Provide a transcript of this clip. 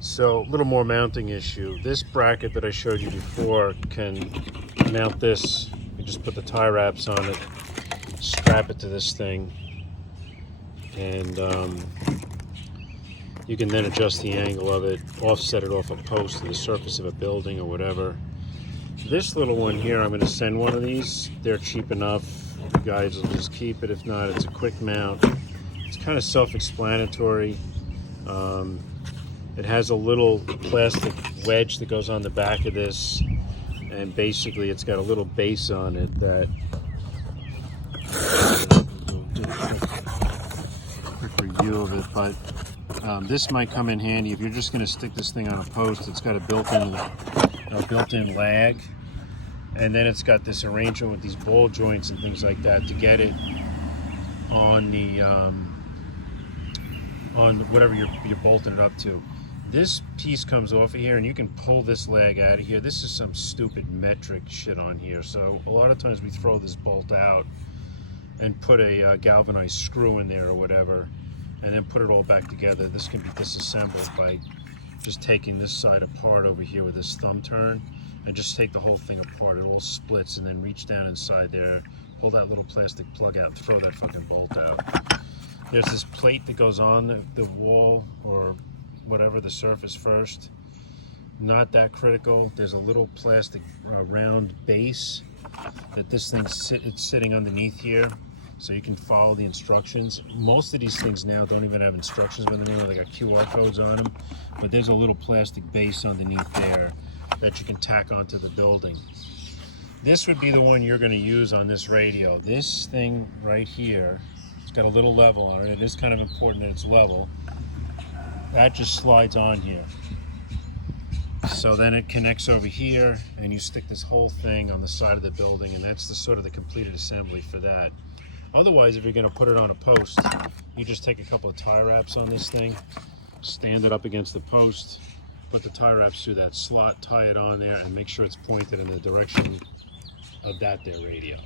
So a little more mounting issue. This bracket that I showed you before can mount this. You just put the tie wraps on it, strap it to this thing, and you can then adjust the angle of it, offset it off a post to the surface of a building or whatever. This little one here, I'm going to send one of these. They're cheap enough. You guys will just keep it. If not, it's a quick mount. It's kind of self-explanatory. It has a little plastic wedge that goes on the back of this, and basically it's got a little base on it that quick review of it, but this might come in handy if you're just going to stick this thing on a post. It's got a built-in lag, and then it's got this arrangement with these ball joints and things like that to get it on the on whatever you're bolting it up to. This piece comes off of here, and you can pull this leg out of here. This is some stupid metric shit on here, so a lot of times we throw this bolt out and put a galvanized screw in there or whatever, and then put it all back together. This can be disassembled by just taking this side apart over here with this thumb turn, and just take the whole thing apart. It all splits, and then reach down inside there, pull that little plastic plug out, and throw that fucking bolt out. There's this plate that goes on the wall or whatever, the surface first. Not that critical. There's a little plastic round base that this thing's it's sitting underneath here, so you can follow the instructions. Most of these things now don't even have instructions with them. They got QR codes on them, but there's a little plastic base underneath there that you can tack onto the building. This would be the one you're going to use on this radio. This thing right here, it's got a little level on it. It is kind of important that it's level. That just slides on here. So then it connects over here, and you stick this whole thing on the side of the building, and that's the sort of the completed assembly for that. Otherwise, if you're going to put it on a post, you just take a couple of tie wraps on this thing, stand it up against the post, put the tie wraps through that slot, tie it on there, and make sure it's pointed in the direction of that there radio.